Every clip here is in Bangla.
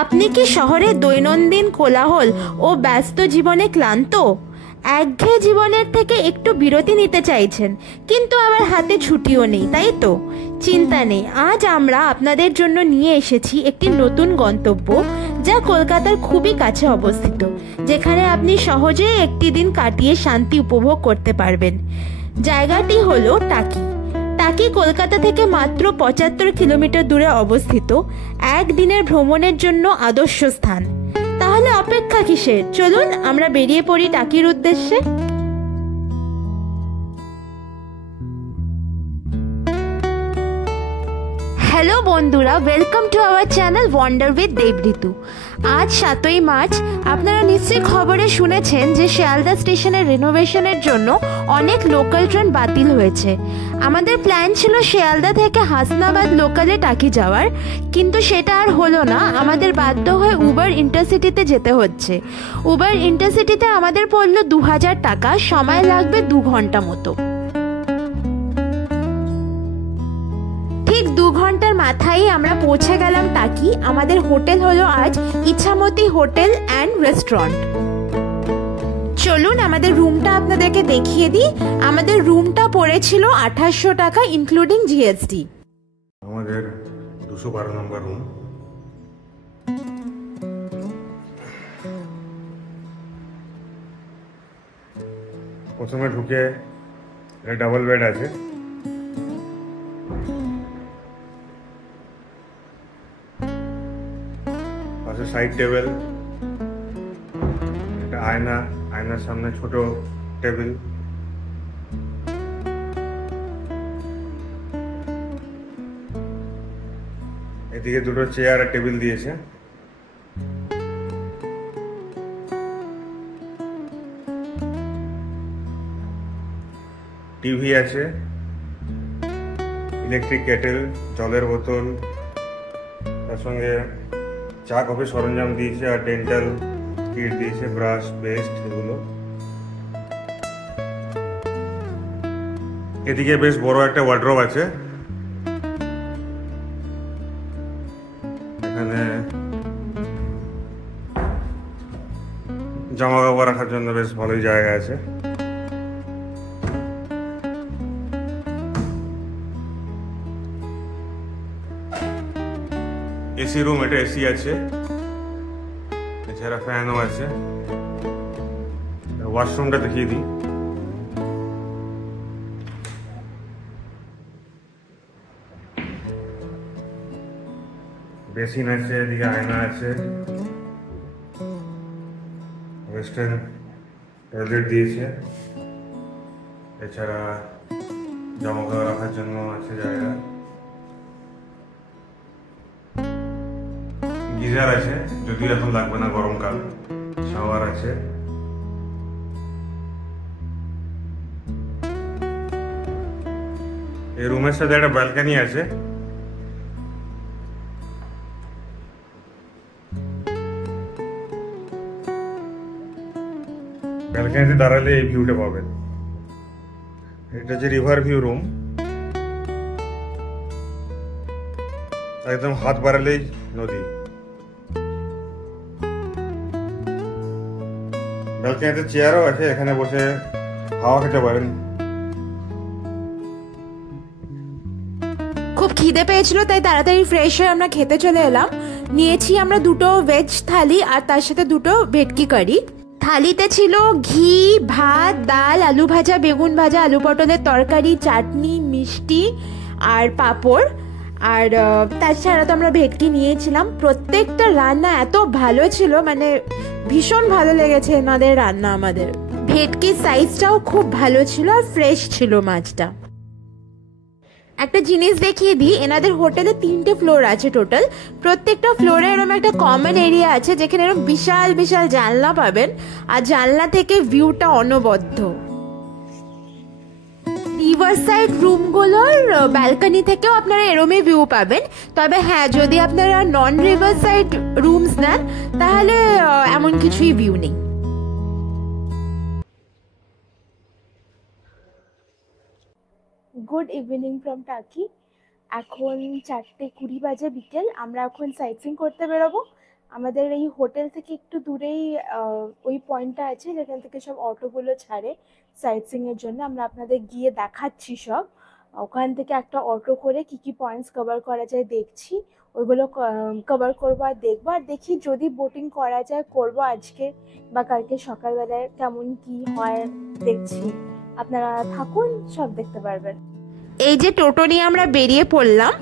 আপনি কি শহরের দৈনন্দিন কোলাহল ও ব্যস্ত জীবনে ক্লান্ত? একঘেয়ে জীবনের থেকে একটু বিরতি নিতে চাইছেন, কিন্তু আবার হাতে ছুটিও নেই, তাই তো? চিন্তা নেই, আজ আমরা আপনাদের জন্য নিয়ে এসেছি একটি নতুন গন্তব্য, যা কলকাতার খুবই কাছে অবস্থিত, যেখানে আপনি সহজেই একটি দিন কাটিয়ে শান্তি উপভোগ করতে পারবেন। জায়গাটি হলো টাকি। টাকি কলকাতা থেকে মাত্র ৭৫ কিলোমিটার দূরে অবস্থিত, একদিনের ভ্রমণের জন্য আদর্শ স্থান। তাহলে অপেক্ষা কিসের? চলুন আমরা বেরিয়ে পড়ি টাকির উদ্দেশ্যে। হ্যালো বন্ধুরা, welcome to our channel wonder with Debritu. আজ ৭ই মার্চ। আপনারা নিশ্চয়ই খবরে শুনেছেন যে শিয়ালদা স্টেশনের রিনোভেশনের জন্য অনেক লোকাল ট্রেন বাতিল হয়েছে। আমাদের প্ল্যান ছিল শিয়ালদা থেকে হাসনাবাদ লোকালে টাকি যাওয়ার, কিন্তু সেটা আর হলো না। আমাদের বাধ্য হয়ে উবার ইন্টারসিটিতে যেতে হচ্ছে। উবার ইন্টারসিটিতে আমাদের পড়লো ২০০০ টাকা, সময় লাগবে ২ ঘন্টা মতো। ঠিক ২ ঘন্টার মাথায় আমরা পৌঁছে গেলাম টাকি। আমাদের হোটেল হলো আজ ইছামতি হোটেল অ্যান্ড রেস্টুরেন্ট। চলুন আমাদের রুমটা আপনাদেরকে দেখিয়ে দিই। আমাদের রুমটা পড়েছিল ২৮০০ টাকা ইনক্লুডিং জিএসটি। আমাদের ২১২ নম্বর রুম। প্রথমে ঢুকে ডাবল বেড আছে, পাশে সাইড টেবিল, একটা আয়না, আয়নার সামনে ছোট টেবিল, এদিকে দুটো চেয়ার আর টেবিল দিয়েছে। টিভি আছে, ইলেকট্রিক কেটেল, জলের বোতল, তার সঙ্গে চা কফি সরঞ্জাম দিয়েছে, আর ডেন্টাল কিট দিয়েছে, ব্রাশ, পেস্ট, এগুলো। এদিকে বেশ বড় একটা ওয়ার্ড্রোব আছে, এখানে জামা কাপড় রাখার জন্য বেশ ভালোই জায়গা আছে। এসি রুম, এটা এসি আছে, এছাড়া ফ্যানও আছে। ওয়াশরুমটা দেখিয়ে দিই। বেসিন আছে, এদিকে আয়না আছে, ওয়েস্টার্ন টয়লেট দিয়েছে, এছাড়া জামা কাপড় রাখার জন্য আছে জায়গা। গিজার আছে, যদিও এখন লাগবে না, গরমকাল। শাওয়ার আছে। এই রুমের সাথে একটা ব্যালকনি আছে। ব্যালকনিতে দাঁড়ালে এই ভিউটা পাবেন। এটা হচ্ছে রিভার ভিউ রুম, একদম হাত বাড়ালেই নদী। ব্যালকনিতে চেয়ারও আছে, এখানে বসে হাওয়া খেতে পারেন। খুব খিদে পেয়েছিল, তাই তাড়াতাড়ি ফ্রেশ হয়ে আমরা খেতে চলে এলাম। নিয়েছি আমরা দুটো ভেজ থালি আর তার সাথে দুটো ভেটকি কারি। থালিতে ছিল ঘি, ভাত, ডাল, আলু ভাজা, বেগুন ভাজা, আলু পটলের তরকারি, চাটনি, মিষ্টি আর পাঁপড়। আর তাছাড়া তো আমরা ভেটকি নিয়েছিলাম। প্রত্যেকটা রান্না এত ভালো ছিল, মানে ভীষণ ভালো লেগেছে এনাদের রান্না। আমাদের ভেটকির সাইজটাও খুব ভালো ছিল আর ফ্রেশ ছিল মাছটা। একটা জিনিস দেখিয়ে দিই, এনাদের হোটেলে ৩টে ফ্লোর আছে টোটাল। প্রত্যেকটা ফ্লোরে এরকম একটা কমন এরিয়া আছে, যেখানে এরকম বিশাল বিশাল জানলা পাবেন, আর জানলা থেকে ভিউটা অনবদ্য। রিভার সাইড রুমগুলোর ব্যালকনি থেকেও আপনারা এরমই ভিউ পাবেন। তবে হ্যাঁ, যদি আপনারা নন রিভার সাইড রুমস নেন, তাহলে এমন কিছুই ভিউ নেই। গুড ইভিনিং ফ্রম টাকি। এখন ৪:২০ বাজে বিকেল। আমরা এখন সাইট সিইং করতে বেরোবো। আমাদের এই হোটেল থেকে একটু দূরেই ওই পয়েন্টটা আছে যেখান থেকে সব অটোগুলো ছাড়ে সাইট সিইংয়ের জন্য। আমরা আপনাদের গিয়ে দেখাচ্ছি সব। ওখান থেকে একটা অটো করে কি কি পয়েন্টস কভার করা যায় দেখছি, ওইগুলো কভার করবো আর দেখবো, আর দেখি যদি বোটিং করা যায় করবো আজকে বা কালকে সকালবেলায় কেমন কি হয় দেখছি। আপনারা থাকুন, সব দেখতে পারবেন। এই যে টোটো নিয়ে আমরা বেরিয়ে পড়লাম।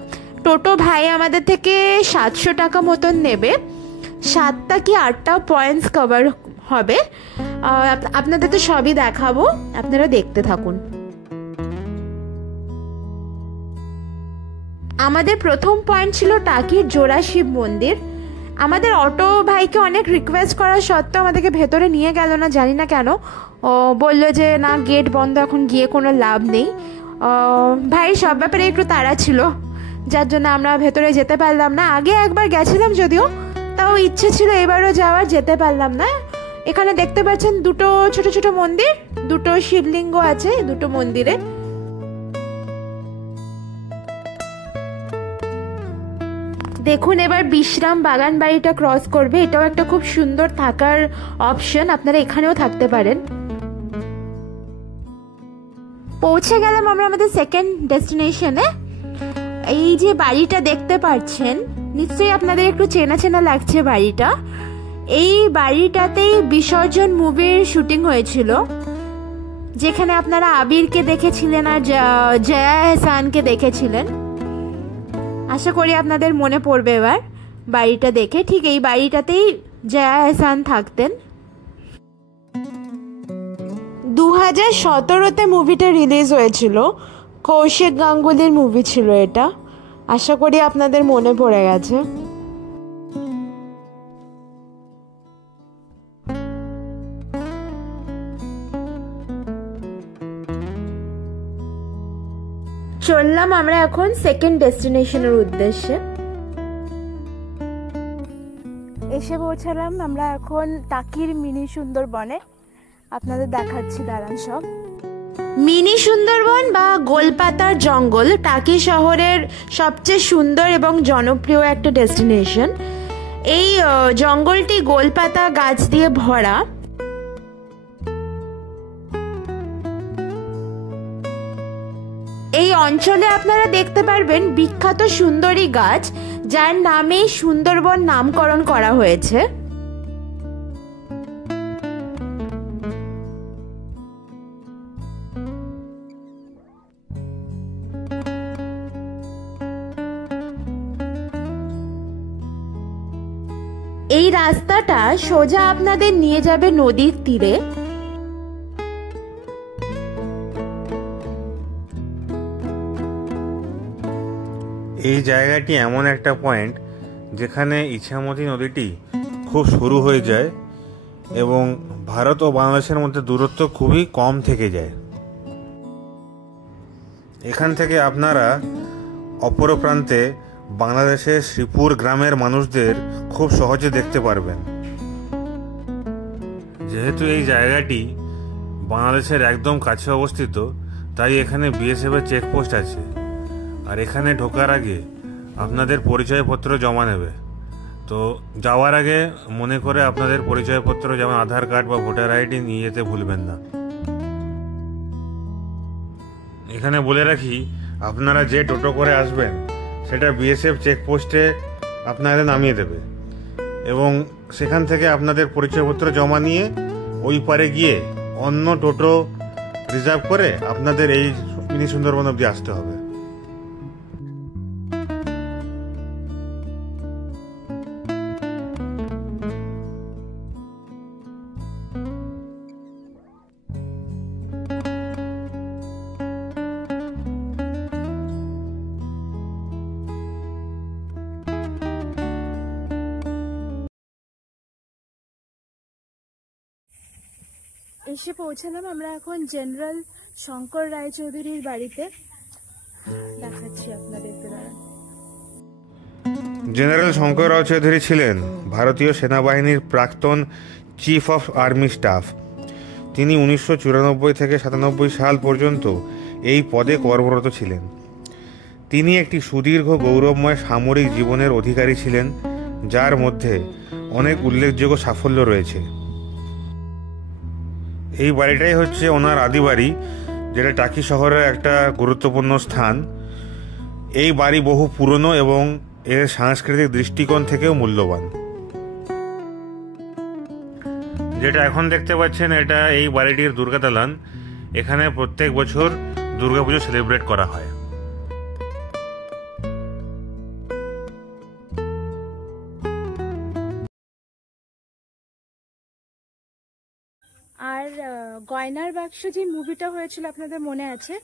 টোটো ভাই আমাদের থেকে 700 টাকা মতন নেবে। 7টা কি 8টা পয়েন্টস কভার হবে। আপনাদের তো সবই দেখাবো, আপনারা দেখতে থাকুন। আমাদের প্রথম পয়েন্ট ছিল টাকির জোড়া শিব মন্দির। আমাদের অটো ভাইকে অনেক রিকোয়েস্ট করা সত্ত্বেও আমাদেরকে ভেতরে নিয়ে গেল না, জানি না কেন। ও বললো যে না, গেট বন্ধ, এখন গিয়ে কোনো লাভ নেই। ভাই সব ব্যাপারে একটু তাড়া ছিল, যার জন্য আমরা ভেতরে যেতে পারলাম না। আগে একবার গেছিলাম যদিও, তাও ইচ্ছে ছিল এবারও যাওয়ার, যেতে পারলাম না। এখানে দেখতে পাচ্ছেন দুটো ছোট ছোট মন্দির, দুটো শিবলিঙ্গ আছে দুটো মন্দিরে। দেখুন এবার বিশ্রাম বাগান বাড়িটা ক্রস করবে। এটাও একটা খুব সুন্দর থাকার অপশন, আপনারা এখানেও থাকতে পারেন। পৌঁছে গেলাম আমরা আমাদের সেকেন্ড ডেস্টিনেশনে। এই যে বাড়িটা দেখতে পাচ্ছেন, নিশ্চয়ই আপনাদের একটু চেনা চেনা লাগছে বাড়িটা। এই বাড়িটাতেই বিসর্জন মুভির শুটিং হয়েছিল, যেখানে আপনারা আবিরকে দেখেছিলেন আর জয়া এহসানকে দেখেছিলেন। আশা করি আপনাদের মনে পড়বে এবার বাড়িটা দেখে। ঠিক এই বাড়িটাতেই জয়া এহসান থাকতেন। 2017-তে মুভিটা রিলিজ হয়েছিল, কৌশিক গাঙ্গুলির মুভি ছিল এটা। আশা করি আপনাদের মনে পড়ে গেছে। চললাম আমরা এখন সেকেন্ড ডেস্টিনেশনের উদ্দেশ্যে। এসে পৌঁছালাম আমরা এখন টাকির মিনি সুন্দরবনে। আপনাদের দেখাচ্ছি, দাঁড়ান সব। মিনি সুন্দরবন বা গোলপাতার জঙ্গল টাকি শহরের সবচেয়ে সুন্দর এবং জনপ্রিয় একটা ডেস্টিনেশন। এই জঙ্গলটি গোলপাতা গাছ দিয়ে ভরা। এই অঞ্চলে আপনারা দেখতে পারবেন বিখ্যাত সুন্দরী গাছ, যার নামে সুন্দরবন নামকরণ করা হয়েছে। এই রাস্তাটা সোজা আপনাদের নিয়ে যাবে নদীর তীরে। এই জায়গাটি এমন একটা পয়েন্ট যেখানে ইছামতি নদীটি খুব শুরু হয়ে যায় এবং ভারত ও বাংলাদেশের মধ্যে দূরত্ব খুবই কম থেকে যায়। এখান থেকে আপনারা অপর প্রান্তে বাংলাদেশের শ্রীপুর গ্রামের মানুষদের খুব সহজে দেখতে পারবেন। যেহেতু এই জায়গাটি বাংলাদেশের একদম কাছে অবস্থিত, তাই এখানে বিএসএফের চেকপোস্ট আছে। আর এখানে ঢোকার আগে আপনাদের পরিচয়পত্র জমা নেবে। তো যাওয়ার আগে মনে করে আপনাদের পরিচয়পত্র, যেমন আধার কার্ড বা ভোটার আইডি, নিয়ে যেতে ভুলবেন না। এখানে বলে রাখি, আপনারা যে টোটো করে আসবেন সেটা বিএসএফ চেকপোস্টে আপনাদের নামিয়ে দেবে এবং সেখান থেকে আপনাদের পরিচয়পত্র জমা নিয়ে ওই পারে গিয়ে অন্য টোটো রিজার্ভ করে আপনাদের এই মিনি সুন্দরবন অবধি আসতে হবে। এসে পৌঁছালাম আমরা এখন জেনারেল শঙ্কর রায়চৌধুরীর বাড়িতে। দেখাচ্ছি আপনাদেরকে, দাঁড়ান। জেনারেল শঙ্কর রায়চৌধুরী ছিলেন ভারতীয় সেনাবাহিনীর প্রাক্তন চিফ অফ আর্মি স্টাফ। তিনি 1994 থেকে 97 সাল পর্যন্ত এই পদে কর্মরত ছিলেন। তিনি একটি সুদীর্ঘ গৌরবময় সামরিক জীবনের অধিকারী ছিলেন, যার মধ্যে অনেক উল্লেখযোগ্য সাফল্য রয়েছে। এই বাড়িটাই হচ্ছে ওনার আদি বাড়ি, যেটা টাকি শহরের একটা গুরুত্বপূর্ণ স্থান। এই বাড়ি বহু পুরনো এবং এর সাংস্কৃতিক দৃষ্টিকোণ থেকেও মূল্যবান। যেটা এখন দেখতে পাচ্ছেন এটা এই বাড়িটির দুর্গা দালান। এখানে প্রত্যেক বছর দুর্গাপুজো সেলিব্রেট করা হয়। আর গয়নার বাক্স যে মুভিটা হয়েছিল আপনাদের মনে আছে,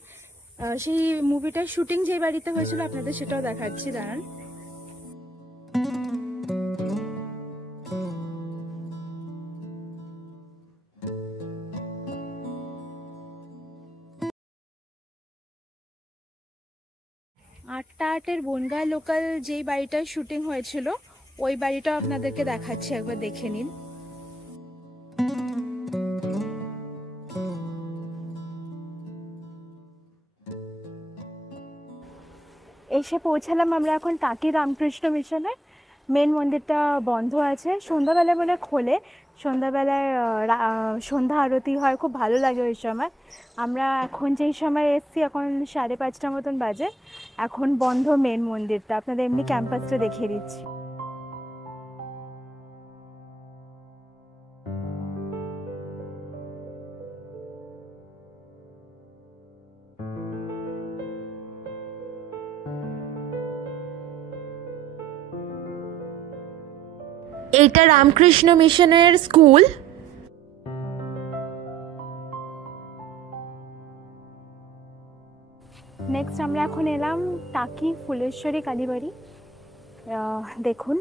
সেই মুভিটার শুটিং যে বাড়িতে হয়েছিল আপনাদের সেটাও দেখাচ্ছি, দাঁড়ান। আটটা আটের বনগাঁ লোকাল যেই বাড়িটার শুটিং হয়েছিল ওই বাড়িটাও আপনাদেরকে দেখাচ্ছি, একবার দেখে নিন। এসে পৌঁছালাম আমরা এখন টাকি রামকৃষ্ণ মিশনে। মেন মন্দিরটা বন্ধ আছে, সন্ধ্যাবেলায় বলে খোলে। সন্ধ্যাবেলায় সন্ধ্যা আরতি হয়, খুব ভালো লাগে ওই সময়। আমরা এখন যেই সময় এসছি এখন 5:30 মতন বাজে, এখন বন্ধ মেন মন্দিরটা। আপনাদের এমনি ক্যাম্পাসটা দেখিয়ে দিচ্ছি। এইটা রামকৃষ্ণ মিশনের স্কুল। নেক্সট আমরা এখন এলাম টাকি ফুলেশ্বরী কালীবাড়ি। দেখুন,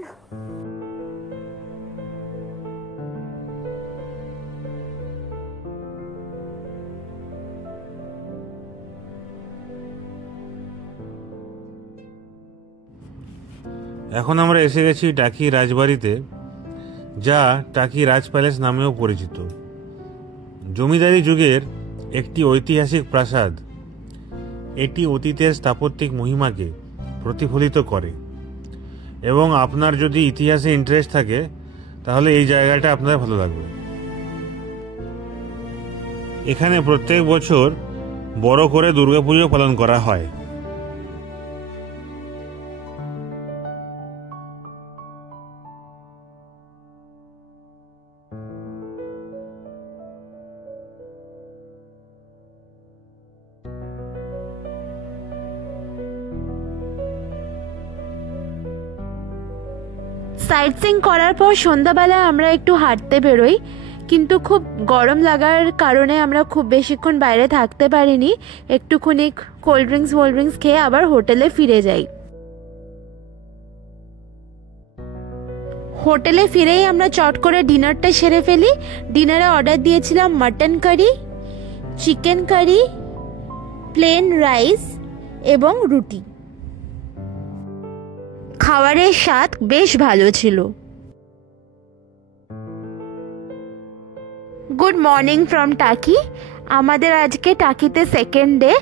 এখন আমরা এসে গেছি টাকি রাজবাড়িতে, যা টাকি রাজ প্যালেস নামেও পরিচিত। জমিদারি যুগের একটি ঐতিহাসিক প্রাসাদ। এটি অতীতের স্থাপত্যিক মহিমাকে প্রতিফলিত করে এবং আপনার যদি ইতিহাসে ইন্টারেস্ট থাকে তাহলে এই জায়গাটা আপনার ভালো লাগবে। এখানে প্রত্যেক বছর বড় করে দুর্গাপুজো পালন করা হয়। সাইট সিইং করার পর সন্ধ্যাবেলায় আমরা একটু হাঁটতে বেরোই, কিন্তু খুব গরম লাগার কারণে আমরা খুব বেশিক্ষণ বাইরে থাকতে পারিনি। একটুখানি কোল্ড ড্রিঙ্কস খেয়ে আবার হোটেলে ফিরে যাই। হোটেলে ফিরেই আমরা চট করে ডিনারটা সেরে ফেলি। ডিনারে অর্ডার দিয়েছিলাম mutton curry, chicken curry, plain rice এবং রুটি। খাবারের স্বাদ বেশ ভালো ছিল। গুড মর্নিং ফ্রম টাকি। আমাদের আজকে টাকিতে সেকেন্ড ডে।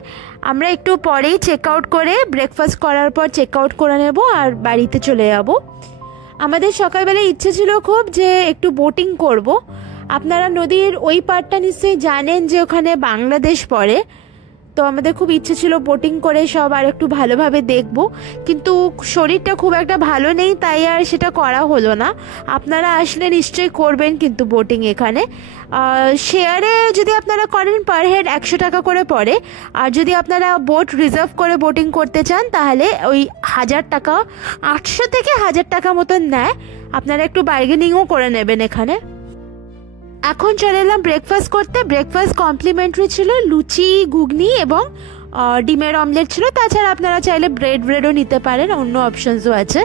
আমরা একটু পরেই চেক আউট করে ব্রেকফাস্ট করার পর চেক আউট করে নেব আর বাড়িতে চলে যাব। আমাদের সকালবেলায় ইচ্ছে ছিল খুব যে একটু বোটিং করব। আপনারা নদীর ওই পাড়টা নিশ্চয়ই জানেন যে ওখানে বাংলাদেশ পড়ে, তো আমাদের খুব ইচ্ছে ছিল বোটিং করে সব আর একটু ভালোভাবে দেখব, কিন্তু শরীরটা খুব একটা ভালো নেই, তাই আর সেটা করা হলো না। আপনারা আসলে নিশ্চয়ই করবেন কিন্তু বোটিং এখানে। শেয়ারে যদি আপনারা করেন পার হেড 100 টাকা করে পড়ে, আর যদি আপনারা বোট রিজার্ভ করে বোটিং করতে চান তাহলে ওই 1000 টাকা, 800 থেকে 1000 টাকা মতন নেয়। আপনারা একটু বার্গেনিংও করে নেবেন এখানে। এখন চলে এলাম ব্রেকফাস্ট করতে। ব্রেকফাস্ট কমপ্লিমেন্টারি ছিল, লুচি, ঘুগনি এবং ডিমের অমলেট ছিল। তাছাড়া আপনারা চাইলে ব্রেডও নিতে পারেন, অন্য অপশনসও আছে।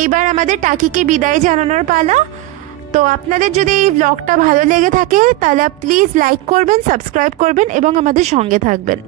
এইবার আমাদের টাকিকে বিদায় জানানোর পালা। তো আপনাদের যদি এই ব্লগটা ভালো লেগে থাকে তাহলে প্লিজ লাইক করবেন, সাবস্ক্রাইব করবেন এবং আমাদের সঙ্গে থাকবেন।